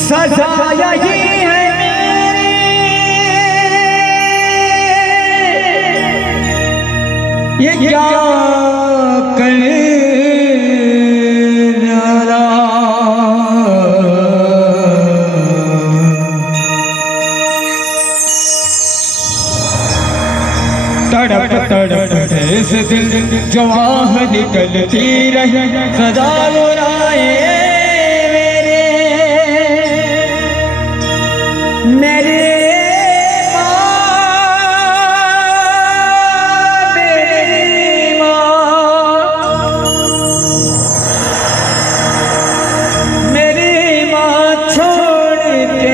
सजाया ही है ये क्या करना तड़प तड़प इस दिल जो आह निकलती रही सदा बुराए मेरे माँ छोड़ के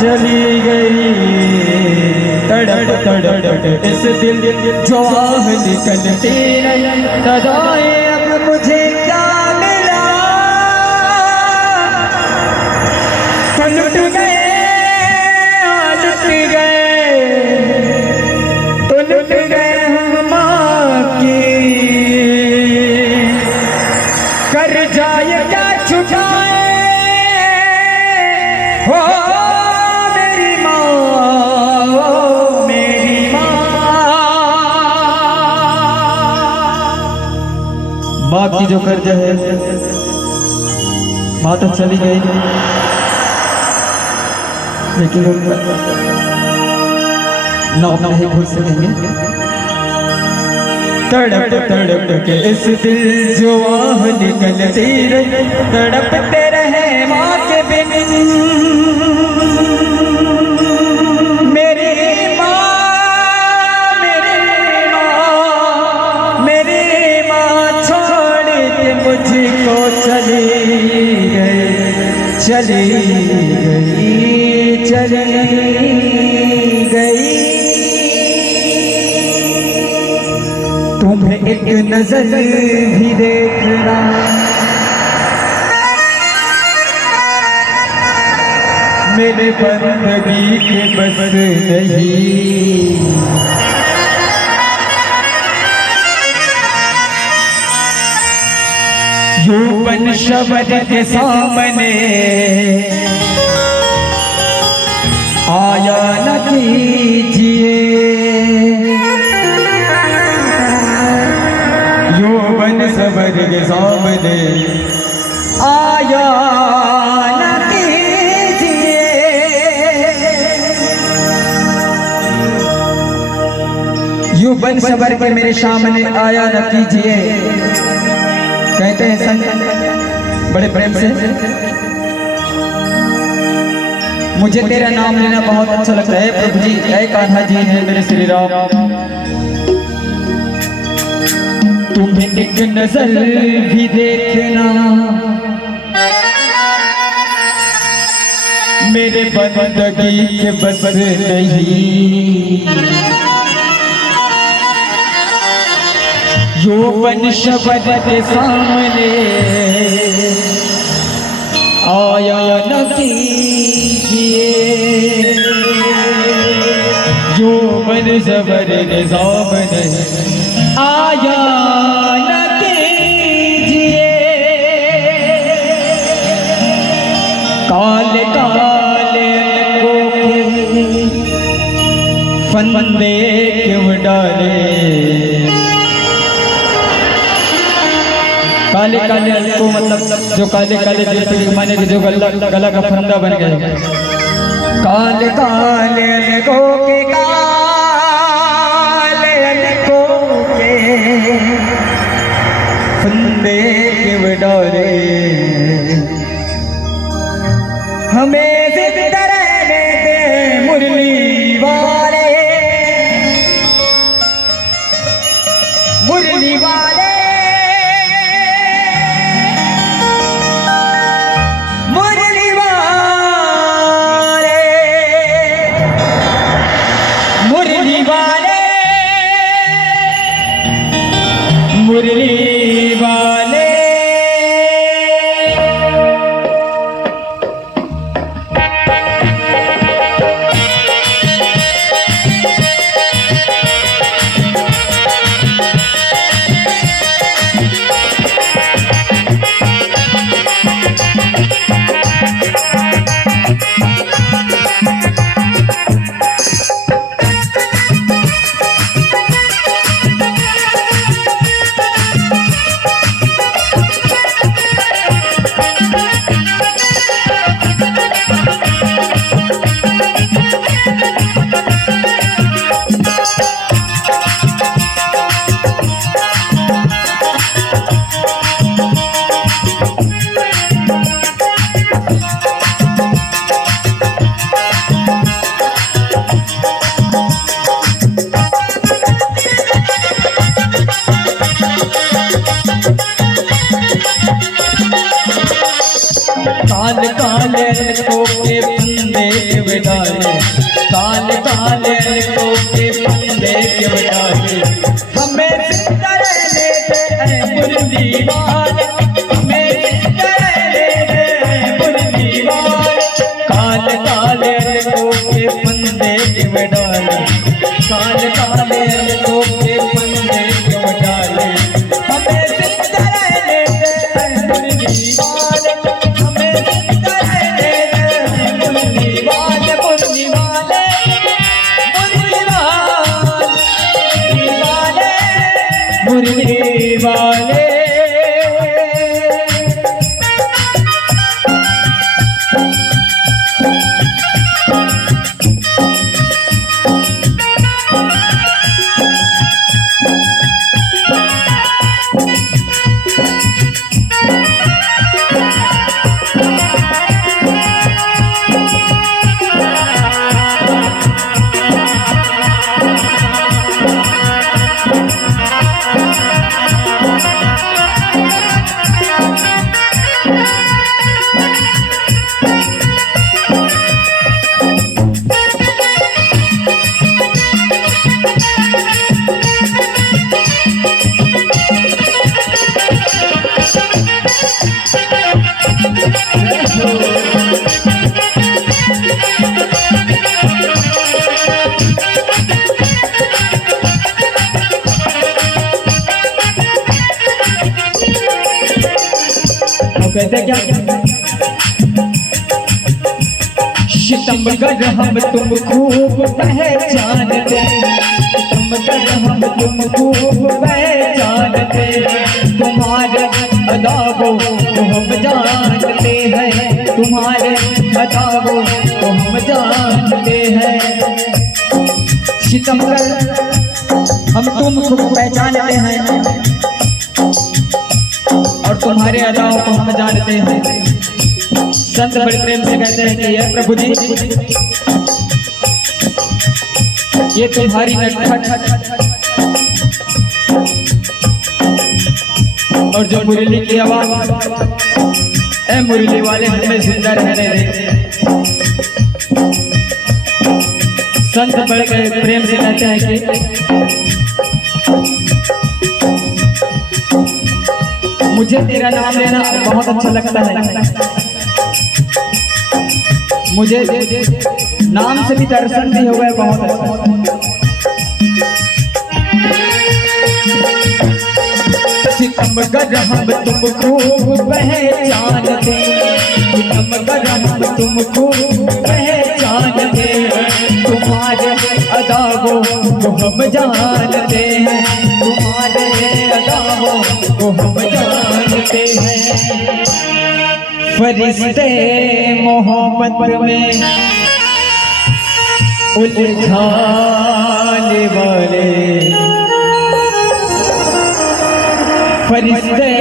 चली गई तड़प तड़प इस दिल जो आह निकलती रही सदाए अब मुझे क्या मिला लुट गए कर जाए क्या छुटाए हो मेरी माँ मेरी माँ की जो कर्ज है माँ तो चली गई लेकिन नाम नहीं भूल सकेंगे तड़प तड़प के इस दिल जो आह निकलती रही तड़पते रहे माँ के बिन मेरी माँ छोड़ के मुझको चली गई तुम्हें एक नजर भी देखना मेरे बंदगी के बस नहीं यौवन शब्द के सामने आया न कीजिए यौवन सबर के सामने आया न कीजिए यौवन सबर के मेरे सामने आया न कीजिए कहते हैं संत बड़े प्रेम से मुझे तेरा नाम लेना बहुत अच्छा लगता है प्रभु जी ऐ कान्हा जी है मेरे श्री राम तुम्हें एक नजर भी देखना मेरे बंदगी के बस नहीं यौवन शब्द के सामने आया न कीजिए यौवन सबर के सामने आया न कीजिए काले काले अनकों के फंदे क्यों डाले काले काले को मतलब जो काले काले माने के जो गला का फंदा बन गए काले काले को के काले को के फंदे के डरे हमें जिंदा रहने दे मुरली वाले काले काले को के फंदे क्यों डाले, काले काले को के फंदे क्यों डाले। हमें जिंदा रहने दे ऐ मुरली वाले, हमें जिंदा रहने दे ऐ मुरली वाले। काले काले को के फंदे क्यों डाले, काले काले को के फंदे क्यों डाले। हमें जिंदा रहने दे ऐ मुरली वाले, हमें जिंदा रहने दे ऐ मुरली वाले, मुरली वाले, मुरली वाले, मुरली वाले। कहते क्या सितमगर हम तुम खूब पहचानते, सितमगर हम तुम खूब पहचानते। तुम्हारे अदाबों को हम जानते हैं, तुम्हारे अदाबों को हम जानते हैं। सितमगर हम तुम खूब पहचानते हैं और तुम्हारे अदाओं को हम जानते हैं। संत बड़े प्रेम से कहते हैं कि ये प्रभु जी, ये तुम्हारी नटखट और जो मुरली की आवाज, ऐ मुरली वाले हमें जिंदा रहने दे। संत बड़े प्रेम से कहते हैं कि मुझे तेरा नाम लेना बहुत अच्छा लगता है, मुझे नाम से भी दर्शन भी हो गए बहुत अच्छा। सितमगर हम तुम खूब पहचानते, सितमगर हम तुम खूब पहचानते। तुम्हारे अदाबों को हम जानते हैं, तुम्हारे अदाबों को हम जानते हैं। फरिश्ते मोहब्बत में उलझाने वाले, फरिश्ते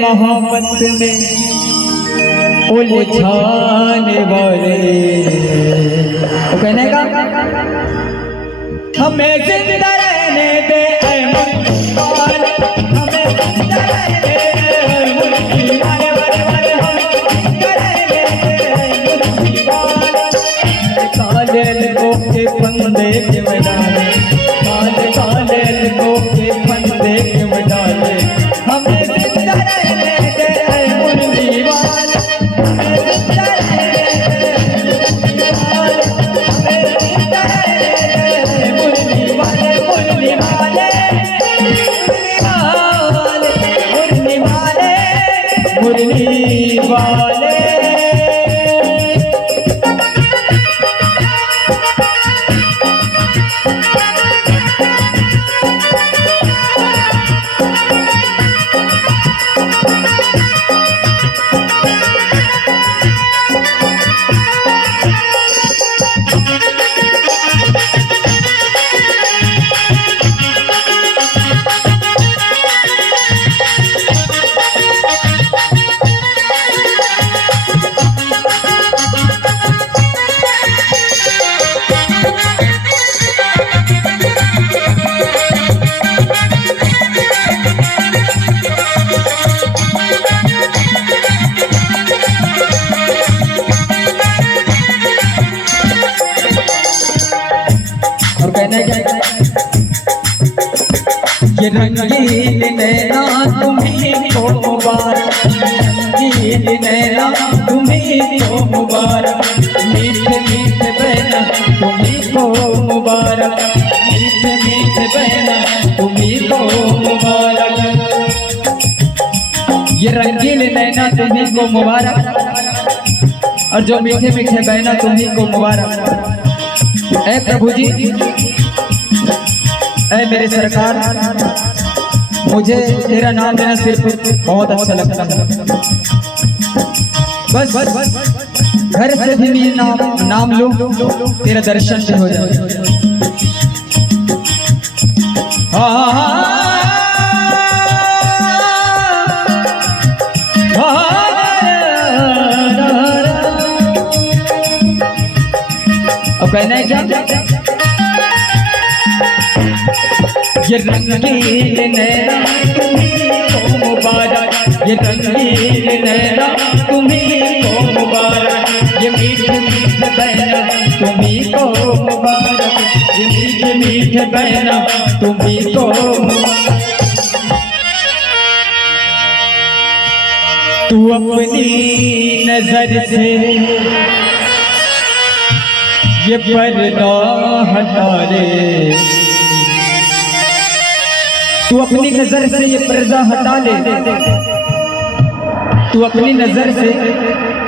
मोहब्बत में उलझाने वाले। तो कहने का हमें जिंदा रहने दे ऐ मुरली वाले, हमें जिंदा रहने दे ऐ मुरली वाले, वाले हमें जिंदा रहने दे ऐ मुरली वाले। काले को के फंदे क्यों डाले, काले काले को के फंदे क्यों डाले। हमें जिंदा रहने दे ऐ मुरली वाले, हमें जिंदा रहने दे ऐ मुरली वाले, हमें जिंदा रहने दे ऐ मुरली वाले। ये रंगीन नैना तुम्हीं को मुबारक, रंगीन नैना तुम्हीं को मुबारक, मीठे मीठे बहना तुम्हीं को मुबारक, मीठे मीठे बहना तुम्हीं को मुबारक। ये रंगीन नैना तुम्हीं को मुबारक और जो मीठे मीठे बहना तुम्हीं को मुबारक। ऐ प्रभु जी, ऐ मेरे सरकार, मुझे तेरा नाम लेना सिर्फ बहुत अच्छा लगता है। बस घर से भी मेरा नाम लो, तेरा दर्शन भी हो जाए। अब कहना है क्या? ये रंगीन नैना तुम्हीं को मुबारक, ये रंगीन नैना तुम्हीं को मुबारक, ये मीठे मीठे बहना तुम्हीं को मुबारक, ये मीठे मीठे बहना तुम्हीं को मुबारक। तू अपनी नजर से ये पर्दा हटा ले, तू अपनी नजर से ये पर्दा हटा ले, तू अपनी नजर से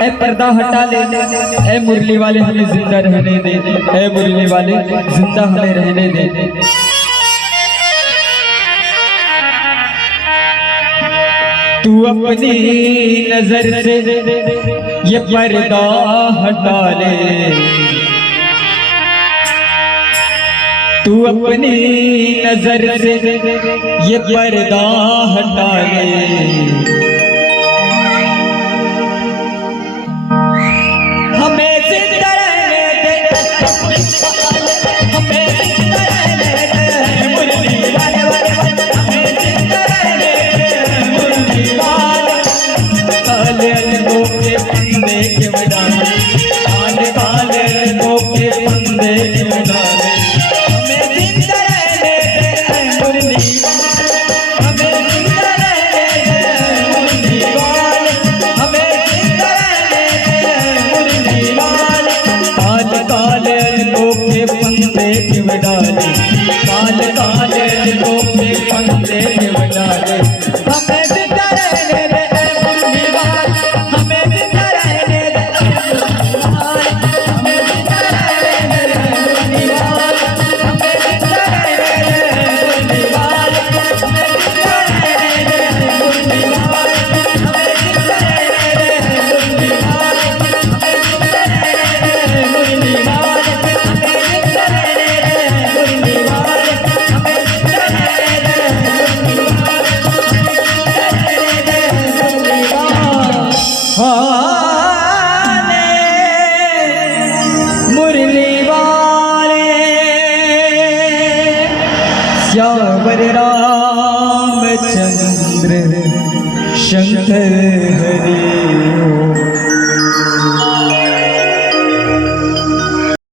ए पर्दा हटा ले। ए मुरली वाले हमें जिंदा रहने दे, ए मुरली वाले जिंदा हमें रहने दे। तू अपनी नजर से ये पर्दा हटा ले, तू अपनी नजर से ये पर्दा हटा ले। हमें जिंदा रहने दे, हमें जिंदा रहने दे मुरली वाले, हमें जिंदा रहने दे मुरली वाले। काले अलगों के फंदे के बजाने, काले काले अलगों के फंदे के बजाने, काले काले लोग के फंदे के बजाने। हमें जिंदा रहने दे मुरली वाले, हमें जिंदा रहने दे मुरली वाले, हमें जिंदा रहने दे मुरली वाले, हमें जिंदा रहने दे मुरली वाले, हमें जिंदा रहने दे मुरली वाले, हमें जिंदा रहने दे मुरली वाले, हमें जिंदा रहने दे मुरली वाले, हमें जिंदा रहने मुरली वाले। श्यावर रामचंद्र शंकर हरि।